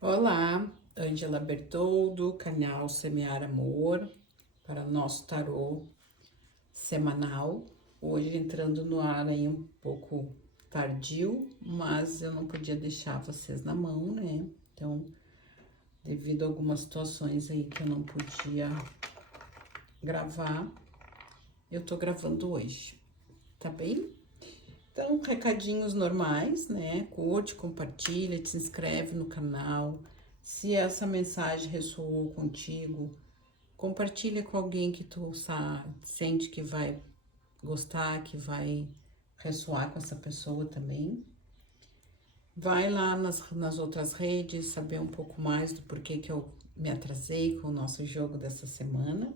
Olá, Ângela Bertoldo, canal Semear Amor, para nosso tarô semanal. Hoje entrando no ar aí um pouco tardio, mas eu não podia deixar vocês na mão, né? Então, devido a algumas situações aí que eu não podia gravar, eu tô gravando hoje, tá bem? Então, recadinhos normais, né? Curte, compartilha, te inscreve no canal. Se essa mensagem ressoou contigo, compartilha com alguém que tu sente que vai gostar, que vai ressoar com essa pessoa também. Vai lá nas outras redes, saber um pouco mais do porquê que eu me atrasei com o nosso jogo dessa semana.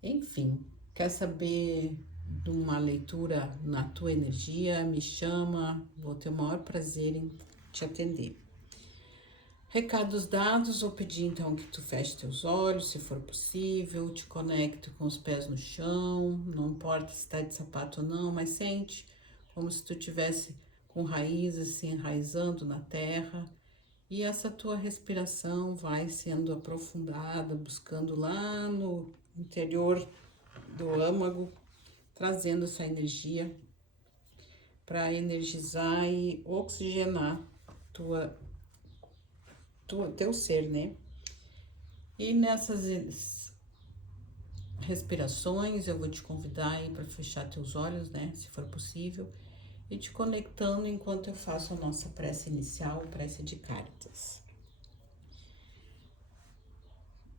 Enfim, quer saber de uma leitura na tua energia? Me chama, vou ter o maior prazer em te atender. Recados dados, vou pedir então que tu feche teus olhos, se for possível, te conecte com os pés no chão, não importa se tá de sapato ou não, mas sente como se tu tivesse com raízes se enraizando na terra e essa tua respiração vai sendo aprofundada, buscando lá no interior do âmago, trazendo essa energia para energizar e oxigenar teu ser, né? E nessas respirações eu vou te convidar aí para fechar teus olhos, né? Se for possível, e te conectando enquanto eu faço a nossa prece inicial, prece de cartas.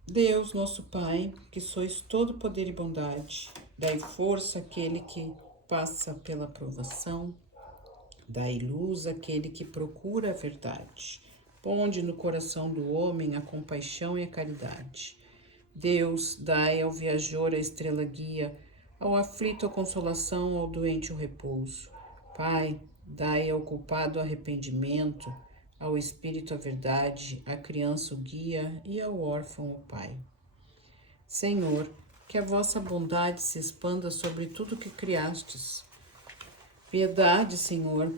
Deus, nosso Pai, que sois todo poder e bondade, dai força àquele que passa pela provação, dai luz àquele que procura a verdade. Ponde no coração do homem a compaixão e a caridade. Deus, dai ao viajor a estrela guia, ao aflito a consolação, ao doente o repouso. Pai, dai ao culpado o arrependimento, ao espírito a verdade, à criança o guia e ao órfão o pai. Senhor, que a vossa bondade se expanda sobre tudo que criastes. Piedade, Senhor,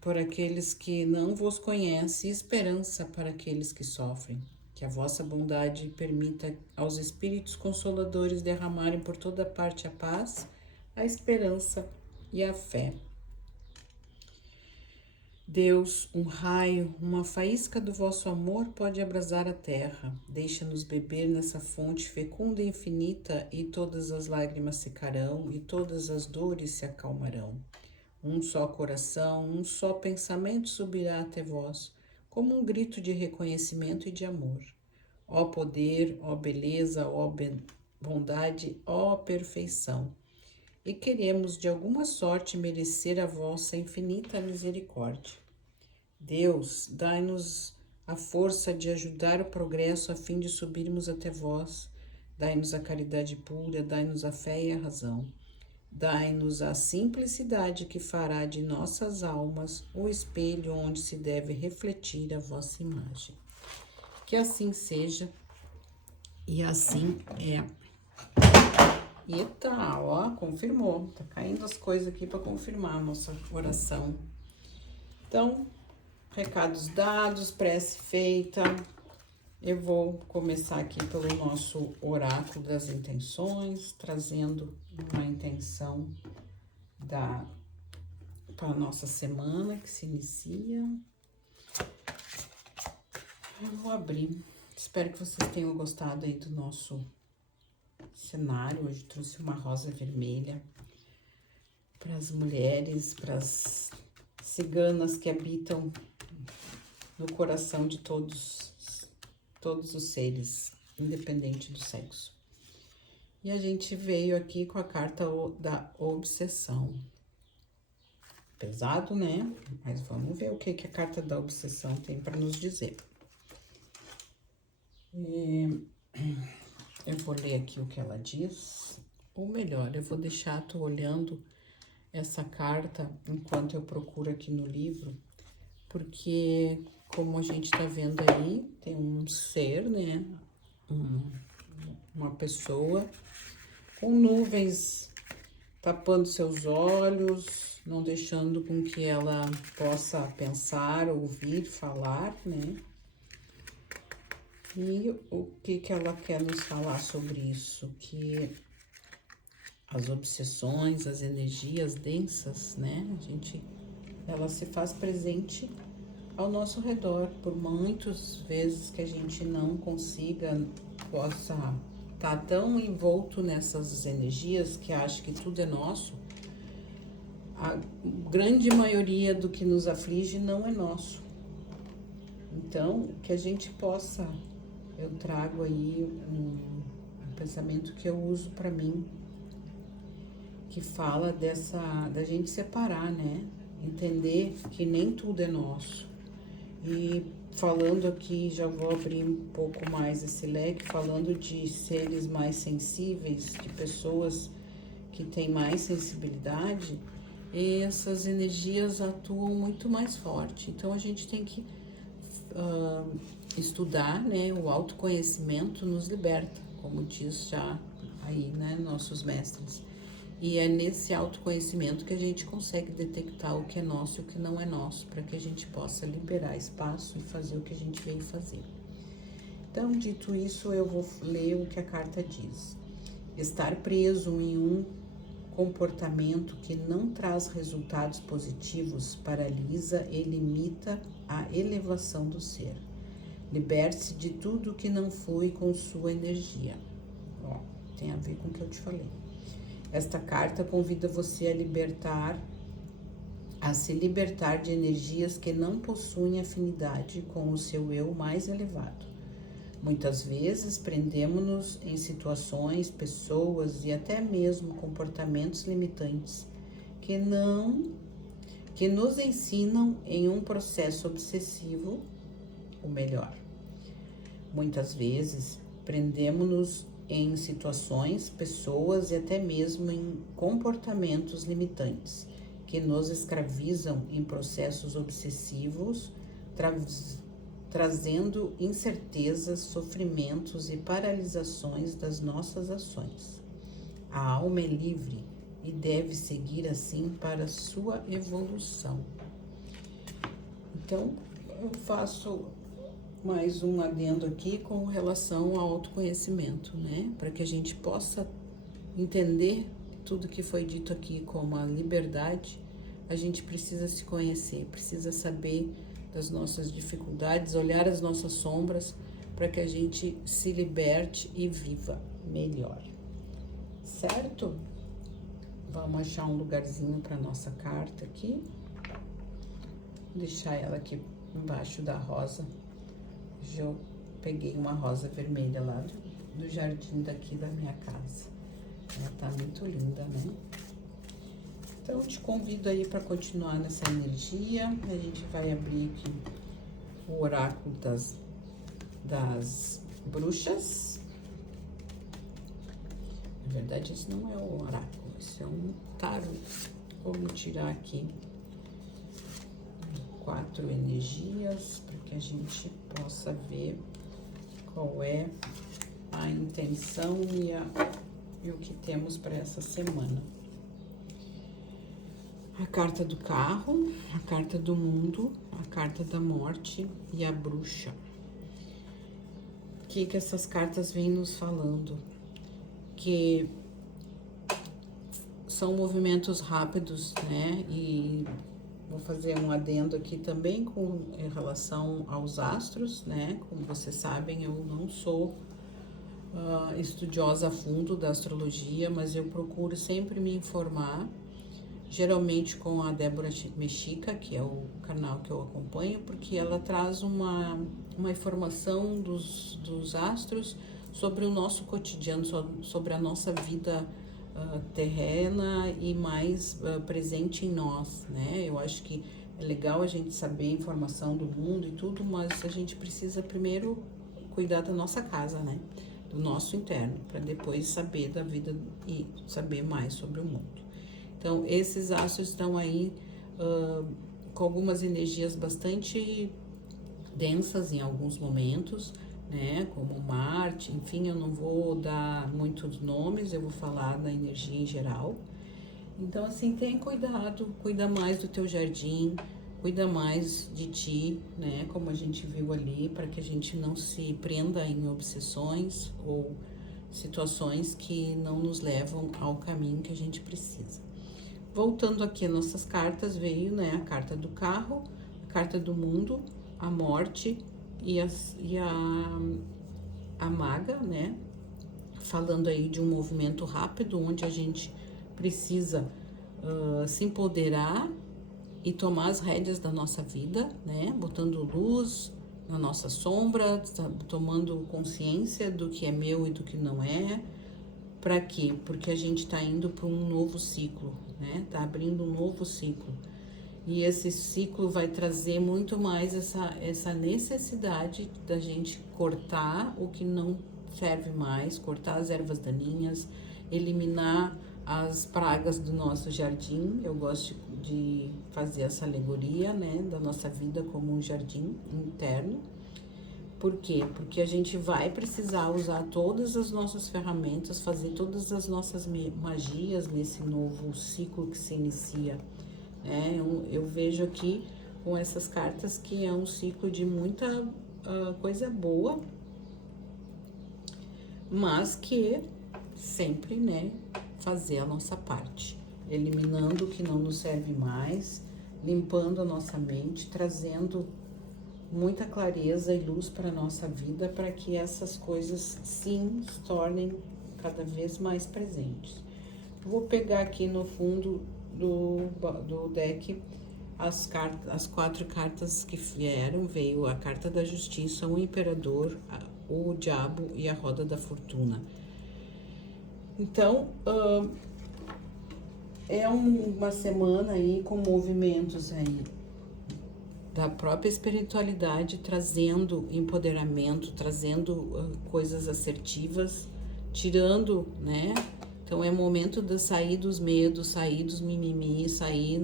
por aqueles que não vos conhecem e esperança para aqueles que sofrem. Que a vossa bondade permita aos Espíritos Consoladores derramarem por toda parte a paz, a esperança e a fé. Deus, um raio, uma faísca do vosso amor pode abrasar a terra. Deixa-nos beber nessa fonte fecunda e infinita, e todas as lágrimas secarão, e todas as dores se acalmarão. Um só coração, um só pensamento subirá até vós, como um grito de reconhecimento e de amor. Ó poder, ó beleza, ó bondade, ó perfeição. E queremos de alguma sorte merecer a vossa infinita misericórdia. Deus, dai-nos a força de ajudar o progresso a fim de subirmos até vós. Dai-nos a caridade pura, dai-nos a fé e a razão. Dai-nos a simplicidade que fará de nossas almas o espelho onde se deve refletir a vossa imagem. Que assim seja e assim é. Eita, ó, confirmou. Tá caindo as coisas aqui para confirmar a nossa oração. Então, recados dados, prece feita. Eu vou começar aqui pelo nosso oráculo das intenções, trazendo uma intenção para a nossa semana que se inicia. Eu vou abrir. Espero que vocês tenham gostado aí do nosso cenário. Hoje trouxe uma rosa vermelha para as mulheres, para as ciganas que habitam no coração de todos os seres, independente do sexo. E a gente veio aqui com a carta da obsessão. Pesado, né? Mas vamos ver o que a carta da obsessão tem para nos dizer. Eu vou ler aqui o que ela diz, ou melhor, eu vou deixar tu olhando essa carta enquanto eu procuro aqui no livro, porque como a gente tá vendo aí, tem um ser, né, uma pessoa com nuvens tapando seus olhos, não deixando com que ela possa pensar, ouvir, falar, né? E o que ela quer nos falar sobre isso? Que as obsessões, as energias densas, né? Ela se faz presente ao nosso redor, por muitas vezes que a gente não possa estar tão envolto nessas energias que acha que tudo é nosso. A grande maioria do que nos aflige não é nosso. Então, que a gente possa, eu trago aí um pensamento que eu uso para mim, que fala da gente separar, né? Entender que nem tudo é nosso. E falando aqui, já vou abrir um pouco mais esse leque, falando de seres mais sensíveis, de pessoas que têm mais sensibilidade, essas energias atuam muito mais forte. Então a gente tem que estudar, né? O autoconhecimento nos liberta, como diz já aí, né, nossos mestres. E é nesse autoconhecimento que a gente consegue detectar o que é nosso e o que não é nosso, para que a gente possa liberar espaço e fazer o que a gente veio fazer. Então, dito isso, eu vou ler o que a carta diz. Estar preso em um comportamento que não traz resultados positivos paralisa e limita a elevação do ser. Liberte-se de tudo que não flui com sua energia. Ó, tem a ver com o que eu te falei. Esta carta convida você a se libertar de energias que não possuem afinidade com o seu eu mais elevado. Muitas vezes prendemos-nos em situações, pessoas e até mesmo comportamentos limitantes que nos ensinam em um processo obsessivo o melhor. Muitas vezes prendemos-nos em situações, pessoas e até mesmo em comportamentos limitantes que nos escravizam em processos obsessivos, trazendo incertezas, sofrimentos e paralisações das nossas ações. A alma é livre e deve seguir assim para sua evolução. Então, eu faço mais um adendo aqui com relação ao autoconhecimento, né? Para que a gente possa entender tudo que foi dito aqui como a liberdade, a gente precisa se conhecer, precisa saber das nossas dificuldades, olhar as nossas sombras, para que a gente se liberte e viva melhor. Certo? Vamos achar um lugarzinho para nossa carta aqui. Vou deixar ela aqui embaixo da rosa. Eu peguei uma rosa vermelha lá do jardim daqui da minha casa. Ela tá muito linda, né? Então, eu te convido aí para continuar nessa energia. A gente vai abrir aqui o oráculo das bruxas. Na verdade, esse não é o oráculo, esse é um tarô. Vamos tirar aqui 4 energias para que a gente possa ver qual é a intenção e o que temos para essa semana. A carta do carro, a carta do mundo, a carta da morte e a bruxa. O que essas cartas vêm nos falando? Que são movimentos rápidos, né? E vou fazer um adendo aqui também em relação aos astros, né? Como vocês sabem, eu não sou estudiosa a fundo da astrologia, mas eu procuro sempre me informar, geralmente com a Débora Mexica, que é o canal que eu acompanho, porque ela traz uma informação dos astros sobre o nosso cotidiano, sobre a nossa vida terrena e mais presente em nós, né? Eu acho que é legal a gente saber a informação do mundo e tudo, mas a gente precisa primeiro cuidar da nossa casa, né? Do nosso interno, para depois saber da vida e saber mais sobre o mundo. Então, esses astros estão aí com algumas energias bastante densas em alguns momentos, né? Como Marte, enfim, eu não vou dar muitos nomes, eu vou falar da energia em geral. Então, assim, tenha cuidado, cuida mais do teu jardim, cuida mais de ti, né? Como a gente viu ali, para que a gente não se prenda em obsessões ou situações que não nos levam ao caminho que a gente precisa. Voltando aqui, nossas cartas, veio, né, a carta do carro, a carta do mundo, a morte e a maga, né, falando aí de um movimento rápido, onde a gente precisa se empoderar e tomar as rédeas da nossa vida, né, botando luz na nossa sombra, tomando consciência do que é meu e do que não é. Para quê? Porque a gente está indo para um novo ciclo, né? Tá abrindo um novo ciclo. E esse ciclo vai trazer muito mais essa necessidade da gente cortar o que não serve mais, cortar as ervas daninhas, eliminar as pragas do nosso jardim. Eu gosto de fazer essa alegoria, né, da nossa vida como um jardim interno. Por quê? Porque a gente vai precisar usar todas as nossas ferramentas, fazer todas as nossas magias nesse novo ciclo que se inicia. Eu vejo aqui com essas cartas que é um ciclo de muita coisa boa, mas que sempre, né, fazer a nossa parte, eliminando o que não nos serve mais, limpando a nossa mente, trazendo muita clareza e luz para a nossa vida, para que essas coisas sim se tornem cada vez mais presentes. Vou pegar aqui no fundo do deck as 4 cartas que vieram. Veio a carta da justiça, o imperador, o diabo e a roda da fortuna. Então, é uma semana aí com movimentos aí da própria espiritualidade, trazendo empoderamento, trazendo coisas assertivas, tirando, né? Então é momento de sair dos medos, sair dos mimimi, sair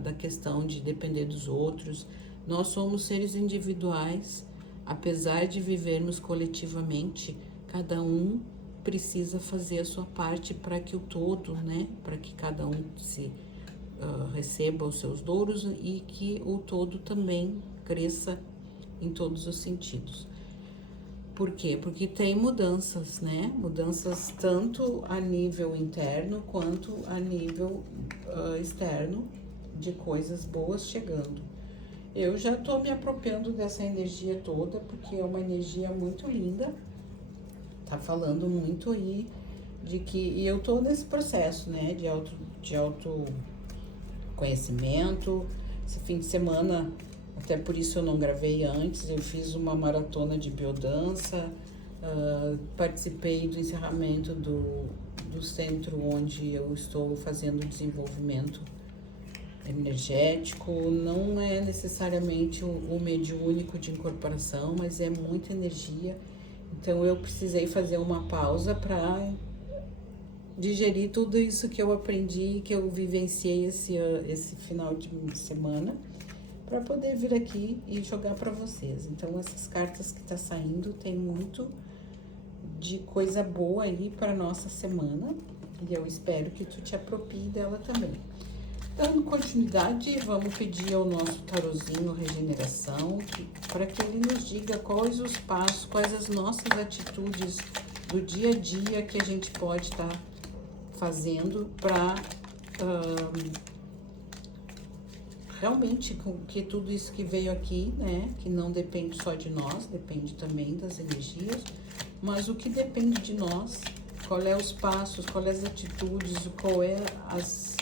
da questão de depender dos outros. Nós somos seres individuais, apesar de vivermos coletivamente, cada um precisa fazer a sua parte para que o todo, né? Para que cada um receba os seus louros e que o todo também cresça em todos os sentidos. Por quê? Porque tem mudanças, né? Mudanças tanto a nível interno quanto a nível externo, de coisas boas chegando. Eu já tô me apropriando dessa energia toda, porque é uma energia muito linda. Tá falando muito aí de que... E eu tô nesse processo, né? De autoconhecimento. Esse fim de semana, até por isso eu não gravei antes, eu fiz uma maratona de biodança, participei do encerramento do centro onde eu estou fazendo desenvolvimento energético. Não é necessariamente o mediúnico de incorporação, mas é muita energia. Então eu precisei fazer uma pausa para digerir tudo isso que eu aprendi, que eu vivenciei esse final de semana, para poder vir aqui e jogar para vocês. Então essas cartas que tá saindo tem muito de coisa boa aí para nossa semana, e eu espero que tu te aproprie dela também. Dando continuidade, vamos pedir ao nosso tarozinho Regeneração, para que ele nos diga quais os passos, quais as nossas atitudes do dia a dia que a gente pode estar fazendo para realmente que tudo isso que veio aqui, né, que não depende só de nós, depende também das energias, mas o que depende de nós, qual é os passos, qual é as atitudes, qual é as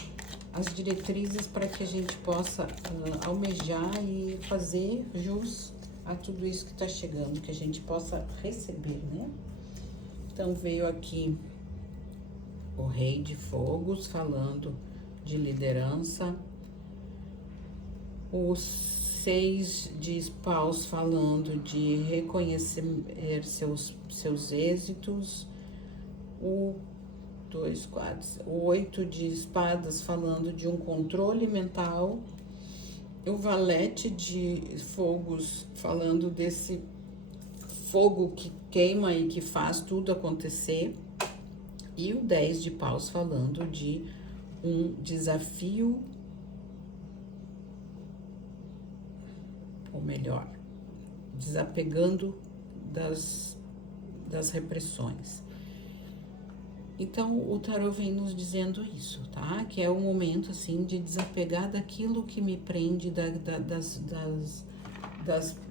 diretrizes para que a gente possa almejar e fazer jus a tudo isso que está chegando, que a gente possa receber, né? Então veio aqui o Rei de Fogos falando de liderança, o 6 de Paus falando de reconhecer seus êxitos, o 8 de Espadas falando de um controle mental, o Valete de Fogos falando desse fogo que queima e que faz tudo acontecer, e o 10 de Paus falando de um desafio, ou melhor, desapegando das repressões. Então, o tarô vem nos dizendo isso, tá? Que é o momento, assim, de desapegar daquilo que me prende,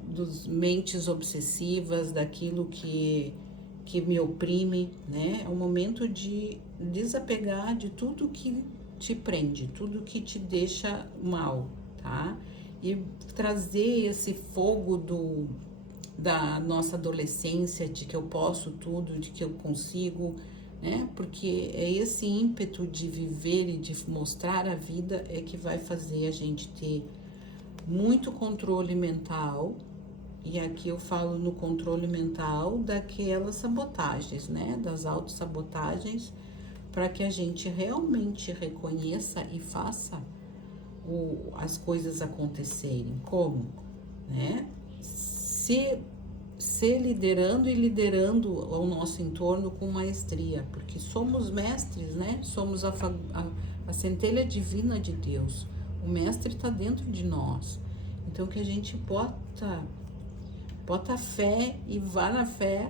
dos mentes obsessivas, daquilo que me oprime, né? É o momento de desapegar de tudo que te prende, tudo que te deixa mal, tá? E trazer esse fogo da nossa adolescência, de que eu posso tudo, de que eu consigo, né? Porque é esse ímpeto de viver e de mostrar a vida é que vai fazer a gente ter muito controle mental. E aqui eu falo no controle mental daquelas sabotagens, né? Das autossabotagens, para que a gente realmente reconheça e faça as coisas acontecerem. Como? Né? Se liderando e liderando o nosso entorno com maestria, porque somos mestres, né? Somos a centelha divina de Deus. O mestre está dentro de nós. Então, que a gente bota fé e vá na fé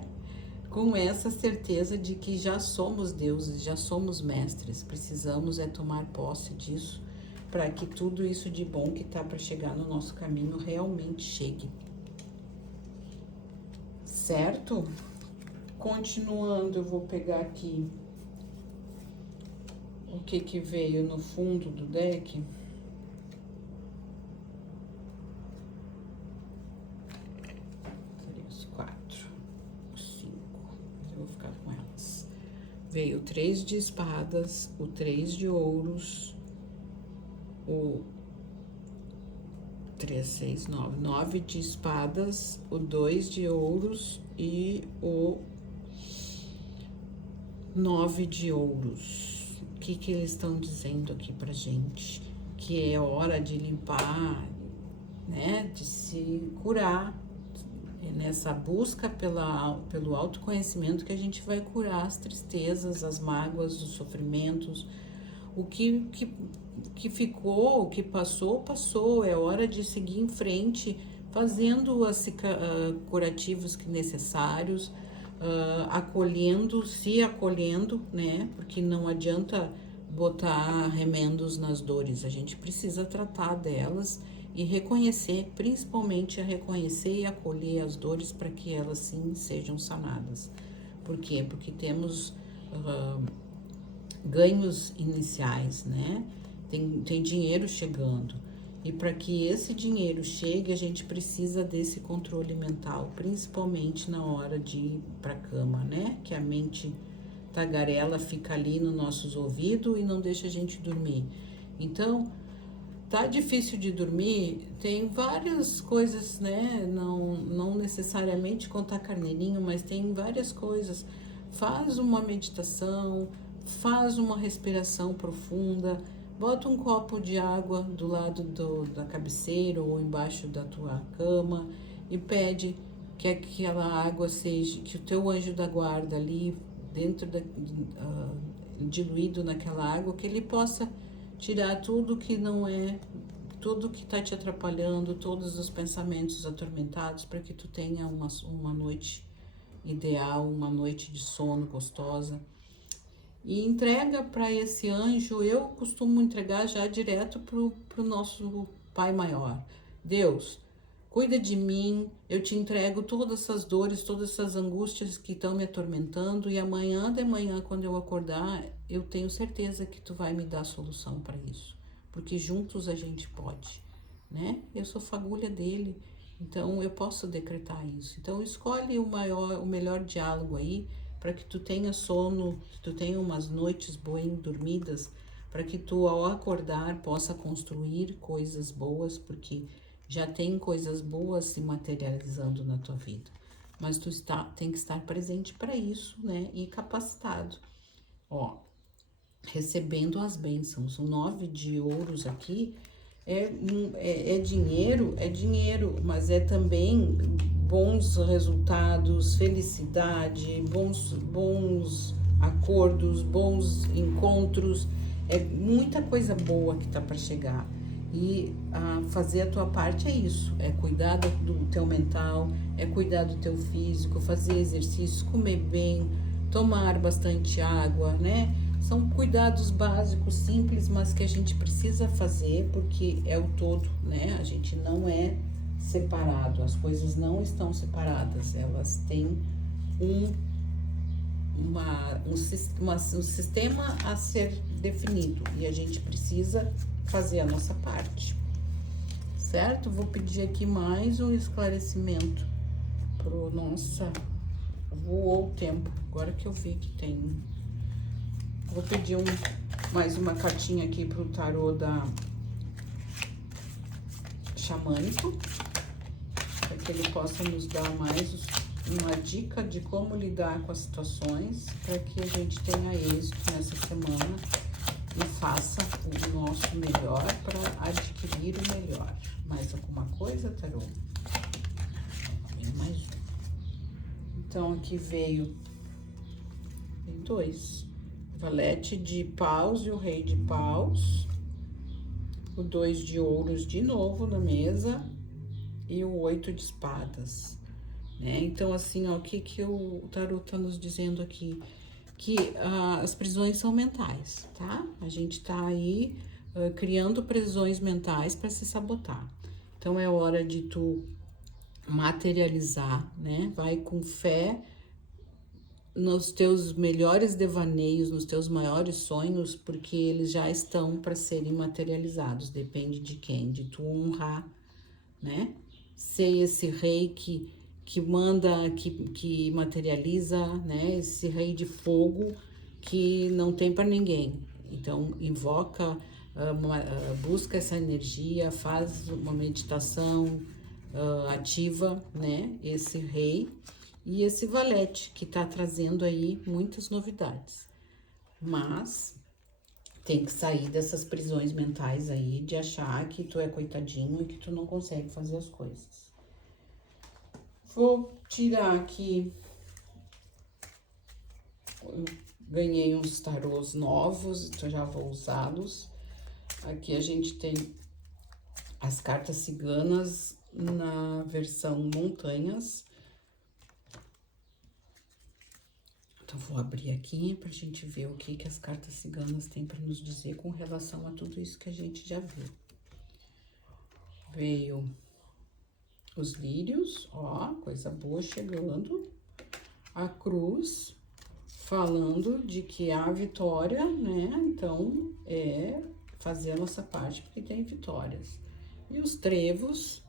com essa certeza de que já somos deuses, já somos mestres. Precisamos tomar posse disso para que tudo isso de bom que está para chegar no nosso caminho realmente chegue. Certo? Continuando, eu vou pegar aqui o que veio no fundo do deck. Veio o 3 de espadas, o 3 de ouros, o 3, 6, 9, 9 de espadas, o 2 de ouros e o 9 de ouros. O que eles estão dizendo aqui pra gente? Que é hora de limpar, né? De se curar. É nessa busca pelo autoconhecimento que a gente vai curar as tristezas, as mágoas, os sofrimentos. O que ficou, o que passou, passou. É hora de seguir em frente, fazendo os curativos necessários, se acolhendo, né? Porque não adianta botar remendos nas dores, a gente precisa tratar delas e reconhecer, principalmente reconhecer e acolher as dores para que elas sim sejam sanadas. Por quê? Porque temos ganhos iniciais, né? Tem dinheiro chegando. E para que esse dinheiro chegue, a gente precisa desse controle mental, principalmente na hora de ir para a cama, né? Que a mente tagarela fica ali nos nossos ouvidos e não deixa a gente dormir. Então, tá difícil de dormir, tem várias coisas, né? Não necessariamente contar carneirinho, mas tem várias coisas. Faz uma meditação, faz uma respiração profunda, bota um copo de água do lado da cabeceira ou embaixo da tua cama e pede que aquela água seja, que o teu anjo da guarda ali dentro diluído naquela água, que ele possa tirar tudo que não é, tudo que está te atrapalhando, todos os pensamentos atormentados, para que tu tenha uma noite ideal, uma noite de sono gostosa. E entrega para esse anjo, eu costumo entregar já direto pro nosso Pai Maior. Deus, cuida de mim, eu te entrego todas essas dores, todas essas angústias que estão me atormentando, e amanhã de manhã, quando eu acordar, eu tenho certeza que tu vai me dar solução para isso, porque juntos a gente pode, né? Eu sou fagulha dele, então eu posso decretar isso. Então escolhe o melhor diálogo aí, para que tu tenha sono, que tu tenha umas noites bem dormidas, para que tu ao acordar possa construir coisas boas, porque já tem coisas boas se materializando na tua vida. Mas tu tem que estar presente para isso, né? E capacitado. Ó, recebendo as bênçãos. O 9 de ouros aqui é dinheiro, mas é também bons resultados, felicidade, bons acordos, bons encontros. É muita coisa boa que tá para chegar. E fazer a tua parte é isso, é cuidar do teu mental, é cuidar do teu físico, fazer exercícios, comer bem, tomar bastante água, né? São cuidados básicos, simples, mas que a gente precisa fazer porque é o todo, né? A gente não é separado, as coisas não estão separadas, elas têm um um sistema a ser definido e a gente precisa fazer a nossa parte, certo? Vou pedir aqui mais um esclarecimento pro... Nossa, voou o tempo, agora que eu vi que tem... Vou pedir mais uma cartinha aqui pro tarô da Xamânico, para que ele possa nos dar mais uma dica de como lidar com as situações, para que a gente tenha êxito nessa semana e faça o nosso melhor para adquirir o melhor. Mais alguma coisa, tarô? Vem mais um. Então, aqui veio dois. Valete de paus e o rei de paus. O 2 de ouros de novo na mesa. E o 8 de espadas. Né? Então, assim, ó, o que o tarô tá nos dizendo aqui? Que as prisões são mentais, tá? A gente tá aí criando prisões mentais para se sabotar. Então, é hora de tu materializar, né? Vai com fé nos teus melhores devaneios, nos teus maiores sonhos, porque eles já estão para serem materializados. Depende de quem? De tu honrar, né? Ser esse rei que manda, que materializa, né? Esse rei de fogo que não tem para ninguém. Então, invoca, busca essa energia, faz uma meditação ativa, né? Esse rei e esse valete que tá trazendo aí muitas novidades. Mas tem que sair dessas prisões mentais aí de achar que tu é coitadinho e que tu não consegue fazer as coisas. Vou tirar aqui, eu ganhei uns tarôs novos, então já vou usá-los. Aqui a gente tem as cartas ciganas na versão montanhas. Então, vou abrir aqui pra gente ver o que as cartas ciganas têm para nos dizer com relação a tudo isso que a gente já viu. Veio os lírios, ó, coisa boa chegando. A cruz, falando de que há vitória, né? Então, é fazer a nossa parte porque tem vitórias. E os trevos,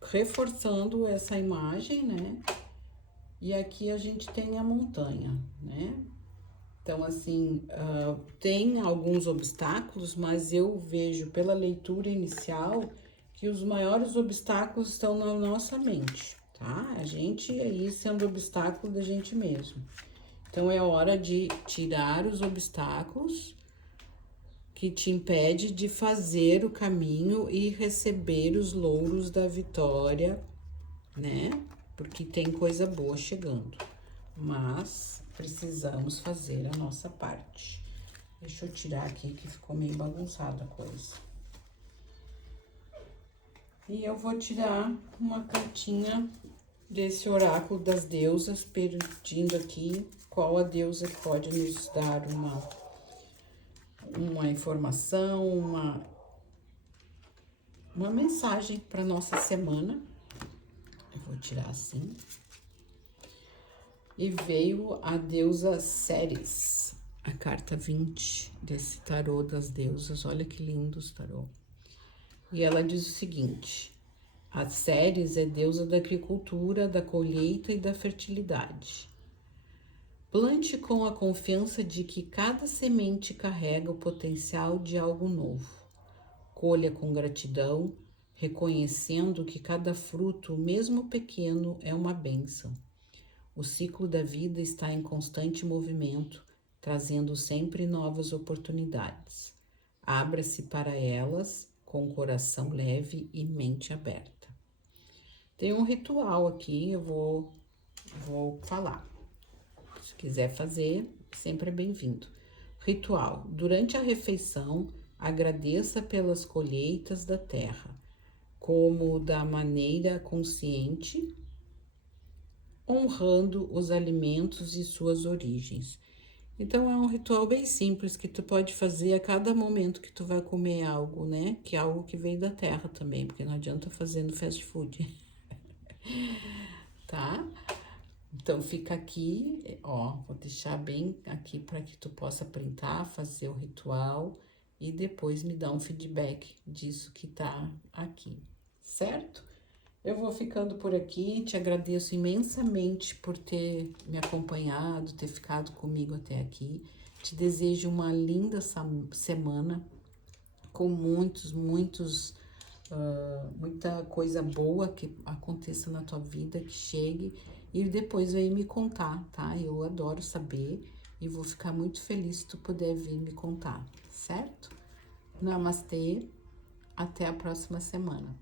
reforçando essa imagem, né? E aqui a gente tem a montanha, né? Então, assim, tem alguns obstáculos, mas eu vejo pela leitura inicial que os maiores obstáculos estão na nossa mente, tá? A gente aí sendo obstáculo da gente mesmo. Então, é hora de tirar os obstáculos que te impede de fazer o caminho e receber os louros da vitória, né? Porque tem coisa boa chegando, mas precisamos fazer a nossa parte. Deixa eu tirar aqui que ficou meio bagunçada a coisa. E eu vou tirar uma cartinha desse oráculo das deusas, pedindo aqui qual a deusa que pode nos dar uma informação, uma mensagem para nossa semana. Eu vou tirar assim. E veio a deusa Ceres, a carta 20 desse tarô das deusas. Olha que lindo esse tarô. E ela diz o seguinte: a Ceres é deusa da agricultura, da colheita e da fertilidade. Plante com a confiança de que cada semente carrega o potencial de algo novo. Colha com gratidão, reconhecendo que cada fruto, mesmo pequeno, é uma bênção. O ciclo da vida está em constante movimento, trazendo sempre novas oportunidades. Abra-se para elas com o coração leve e mente aberta. Tem um ritual aqui, eu vou falar. Se quiser fazer, sempre é bem-vindo. O Ritual. Durante a refeição, agradeça pelas colheitas da terra, como da maneira consciente, honrando os alimentos e suas origens. Então é um ritual bem simples que tu pode fazer a cada momento que tu vai comer algo, né? Que é algo que veio da terra também, porque não adianta fazer no fast food, tá? Então fica aqui, ó, vou deixar bem aqui para que tu possa printar, fazer o ritual e depois me dar um feedback disso que tá aqui, certo? Eu vou ficando por aqui, te agradeço imensamente por ter me acompanhado, ter ficado comigo até aqui. Te desejo uma linda semana com muita coisa boa que aconteça na tua vida, que chegue e depois vem me contar, tá? Eu adoro saber e vou ficar muito feliz se tu puder vir me contar, certo? Namastê, até a próxima semana.